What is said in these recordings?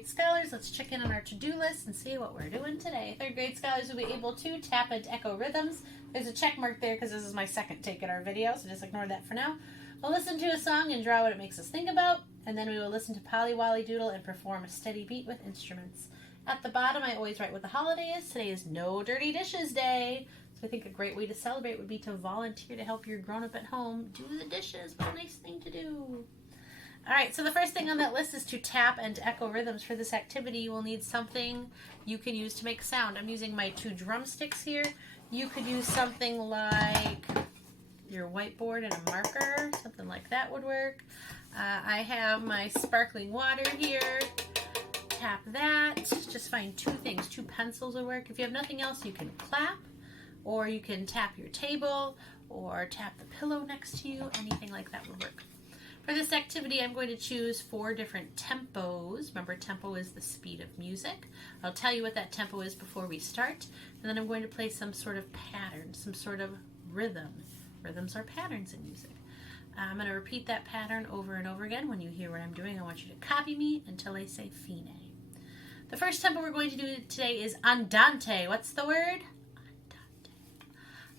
grade scholars, let's check in on our to-do list and see what we're doing today. Third grade scholars will be able to tap and echo rhythms. There's a check mark there because this is my second take at our video, so just ignore that for now. We'll listen to a song and draw what it makes us think about, and then we will listen to Wolly Doodle and perform a steady beat with instruments. At the bottom, I always write what the holiday is. Today is No Dirty Dishes Day. So I think a great way to celebrate would be to volunteer to help your grown-up at home do the dishes. What a nice thing to do. All right, so the first thing on that list is to tap and echo rhythms. For this activity, you will need something you can use to make sound. I'm using my 2 drumsticks here. You could use something like your whiteboard and a marker. Something like that would work. I have my sparkling water here. Tap that. Just find 2 things. 2 pencils would work. If you have nothing else, you can clap, or you can tap your table, or tap the pillow next to you. Anything like that would work. For this activity, I'm going to choose 4 different tempos. Remember, tempo is the speed of music. I'll tell you what that tempo is before we start, and then I'm going to play some sort of pattern, some sort of rhythm. Rhythms are patterns in music. I'm going to repeat that pattern over and over again. When you hear what I'm doing, I want you to copy me until I say fine. The first tempo we're going to do today is andante. What's the word? Andante.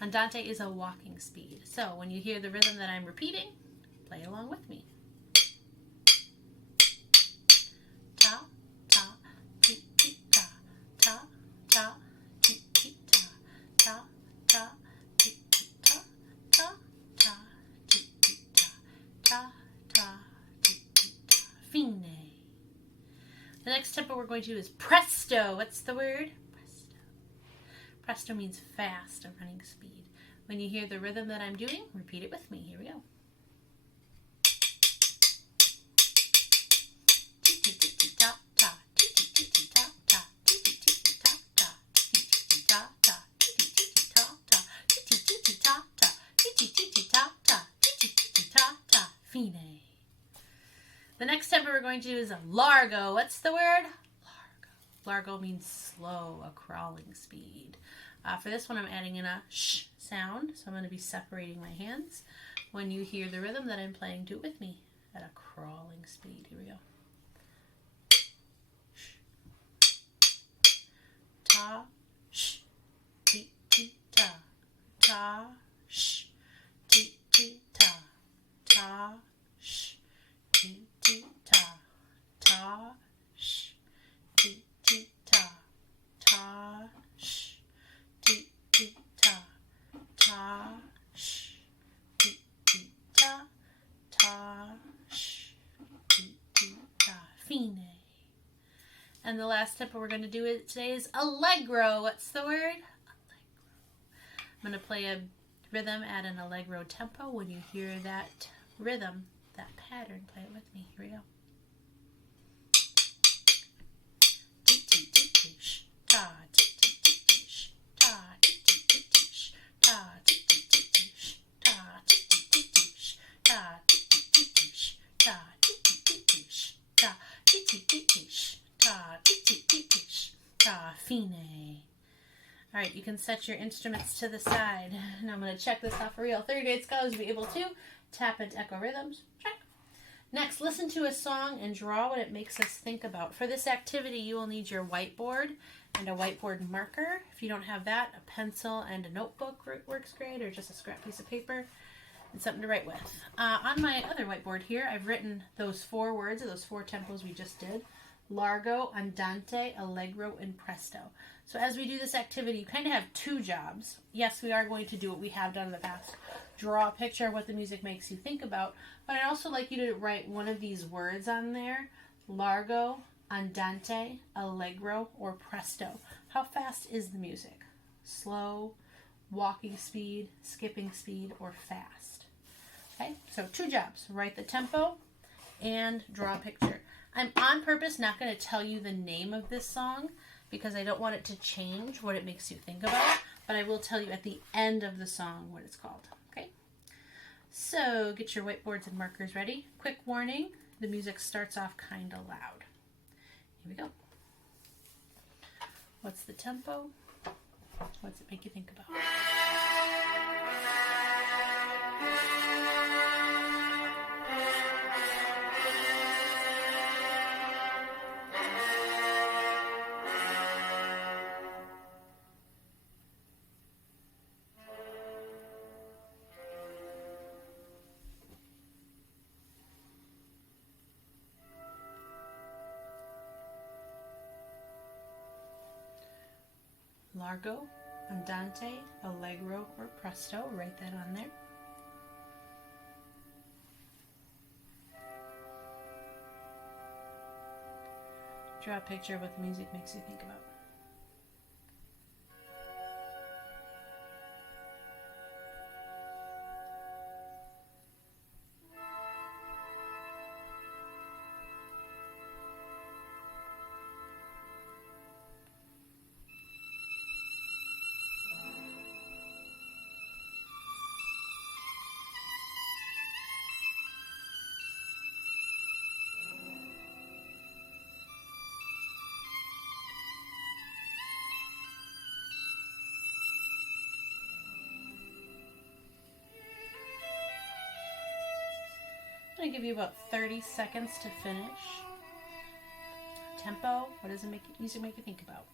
Andante is a walking speed. So when you hear the rhythm that I'm repeating, play along with me. Ta, ta, ti, ti, ta, ta, ta, ti, ti, ta, ta, ta, ti, ti, ta, ta, ta, ti, ti, ta, ta, ta, ti, ti, ta. Fine. The next tempo we're going to do is presto. What's the word? Presto. Presto means fast, a running speed. When you hear the rhythm that I'm doing, repeat it with me. Here we go. Fine. The next tempo we're going to do is a largo. What's the word? Largo. Largo means slow, a crawling speed. For this one, I'm adding in a sh sound, so I'm going to be separating my hands. When you hear the rhythm that I'm playing, do it with me at a crawling speed. Here we go. Ta, sh, ti, ti, ta, ta, sh, ti, ti, ta, ta, sh, ti, ti, ta, ta, sh, ti, ti, ta, ta, sh, ti, ti, ta, ta, sh, ti, ti, ta, ta, sh, ti, ti, ta. Fine. And the last tempo we're going to do today is allegro. What's the word? Allegro. I'm going to play a rhythm at an allegro tempo. When you hear that rhythm, that pattern, play it with me. Here we go. Ta, ta, ta, ta, fine. All right, you can set your instruments to the side. Now I'm going to check this off for real. 3rd grade scholars will be able to tap and echo rhythms. Check. Next, listen to a song and draw what it makes us think about. For this activity, you will need your whiteboard and a whiteboard marker. If you don't have that, a pencil and a notebook works great, or just a scrap piece of paper and something to write with. On my other whiteboard here, I've written those 4 words, or those 4 tempos we just did. Largo, andante, allegro, and presto. So as we do this activity, you kind of have 2 jobs. Yes, we are going to do what we have done in the past. Draw a picture of what the music makes you think about. But I'd also like you to write one of these words on there. Largo, andante, allegro, or presto. How fast is the music? Slow, walking speed, skipping speed, or fast? Okay, so 2 jobs. Write the tempo and draw a picture. I'm on purpose not going to tell you the name of this song because I don't want it to change what it makes you think about, but I will tell you at the end of the song what it's called. Okay? So get your whiteboards and markers ready. Quick warning, the music starts off kind of loud. Here we go. What's the tempo? What's it make you think about? Largo, Andante, Allegro, or Presto. Write that on there. Draw a picture of what the music makes you think about. 'I'm going to give you about 30 seconds to finish. Tempo, what does music make you think about?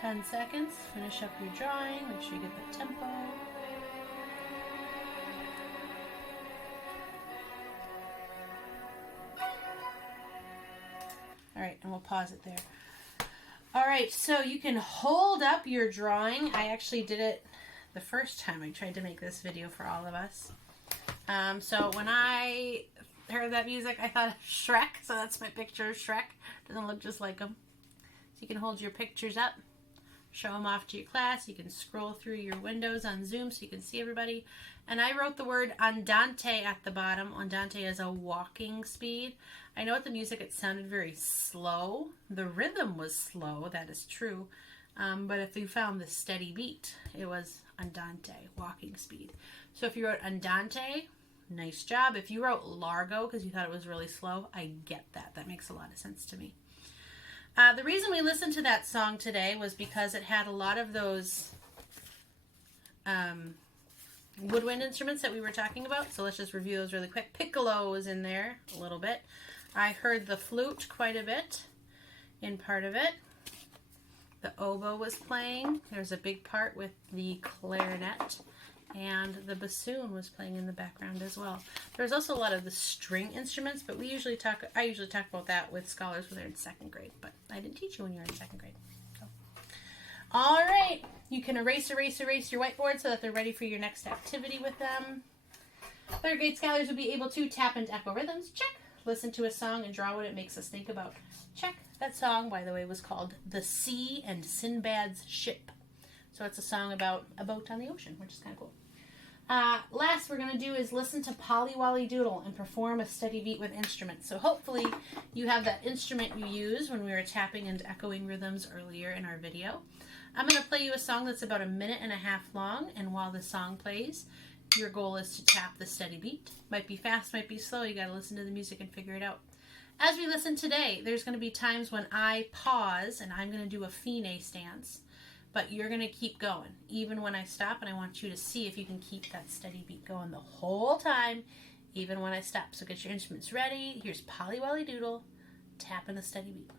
Ten seconds, finish up your drawing, make sure you get the tempo. Alright, and we'll pause it there. Alright, so you can hold up your drawing. I actually did it the first time I tried to make this video for all of us. So when I heard that music, I thought of Shrek, so that's my picture of Shrek. Doesn't look just like him. So you can hold your pictures up. Show them off to your class. You can scroll through your windows on Zoom so you can see everybody. And I wrote the word andante at the bottom. Andante is a walking speed. I know with the music it sounded very slow. The rhythm was slow, that is true. But if you found the steady beat, it was andante, walking speed. So if you wrote andante, nice job. If you wrote Largo because you thought it was really slow, I get that. That makes a lot of sense to me. The reason we listened to that song today was because it had a lot of those woodwind instruments that we were talking about. So let's just review those really quick. Piccolo was in there a little bit. I heard the flute quite a bit in part of it. The oboe was playing. There's a big part with the clarinet. And the bassoon was playing in the background as well. There's also a lot of the string instruments, but I usually talk about that with scholars when they're in second grade, but I didn't teach you when you were in second grade. So. All right, you can erase your whiteboard so that they're ready for your next activity with them. Third grade scholars will be able to tap into echo rhythms, check, listen to a song and draw what it makes us think about, check. That song, by the way, was called The Sea and Sinbad's Ship. So it's a song about a boat on the ocean, which is kind of cool. Last we're going to do is listen to Wolly Doodle and perform a steady beat with instruments. So hopefully you have that instrument you used when we were tapping and echoing rhythms earlier in our video. I'm going to play you a song that's about 1.5 minutes long, and while the song plays, your goal is to tap the steady beat. Might be fast, might be slow. You got to listen to the music and figure it out. As we listen today, there's going to be times when I pause and I'm going to do a fine stance. But you're going to keep going, even when I stop, and I want you to see if you can keep that steady beat going the whole time, even when I stop. So get your instruments ready. Here's Wolly Doodle, tapping a steady beat.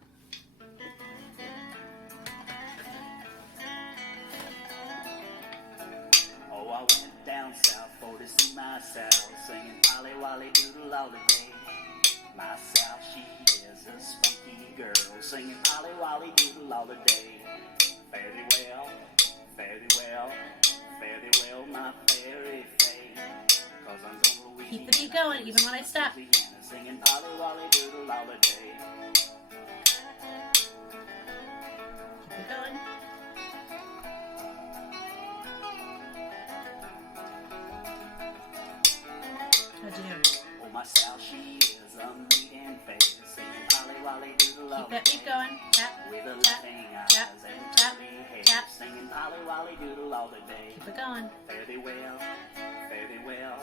Oh, I went down south for to see myself, singing Wolly Doodle all the day. Myself, she is a spunky girl, singing Wolly Doodle all the day. Fare thee well, fare thee well, fare thee well, my fairy fade. 'Cause I'm from Louisiana. Keep the beat going, even when I stop. Singing Wolly Doodle all the day. Keep it going. How'd you do? Oh, myself, she is a maiden fair, singing Wolly Doodle all Keep the that day. beat going. Tap, With a tap, laughing tap, eyes and tap, curly hair, tap. singing Wolly Doodle all the day. Keep it going. Fare thee well, fare thee well,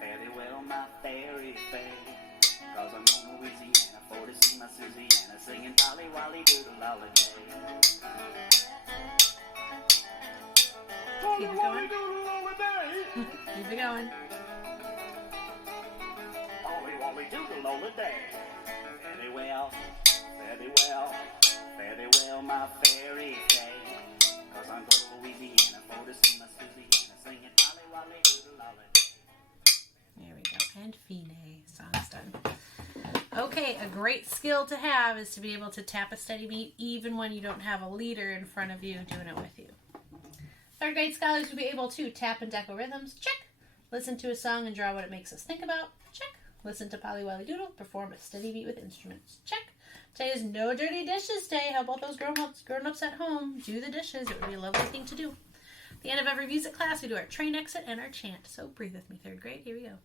fare thee well, my fairy fade. 'Cause I'm from Louisiana for to see my Susiana, singing Wolly Doodle all the day. Keep it going. Doodle all the day. Keep it going. Wolly Doodle all the day. Fare thee well, fare thee well, my fairy fae. 'Cause I'm going to Louisiana for to see my Susiana singing Polly Wolly Doodle all the day. There we go. And Fine. Song's done. Okay, a great skill to have is to be able to tap a steady beat even when you don't have a leader in front of you doing it with you. Third grade scholars will be able to tap and deco rhythms. Check. Listen to a song and draw what it makes us think about. Check. Listen to Polly Wolly Doodle. Perform a steady beat with instruments. Check. Today is no dirty dishes day. How about those grown-ups at home? Do the dishes. It would be a lovely thing to do. At the end of every music class, we do our train exit and our chant. So breathe with me, third grade. Here we go.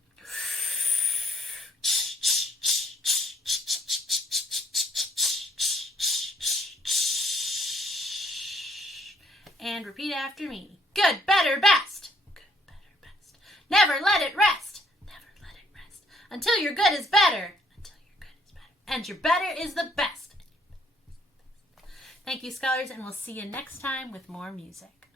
And repeat after me. Good, better, best. Good, better, best. Never let it rest. Never let it rest. Until your good is better. Until your good is better. And your better is the best. Thank you, scholars, and we'll see you next time with more music.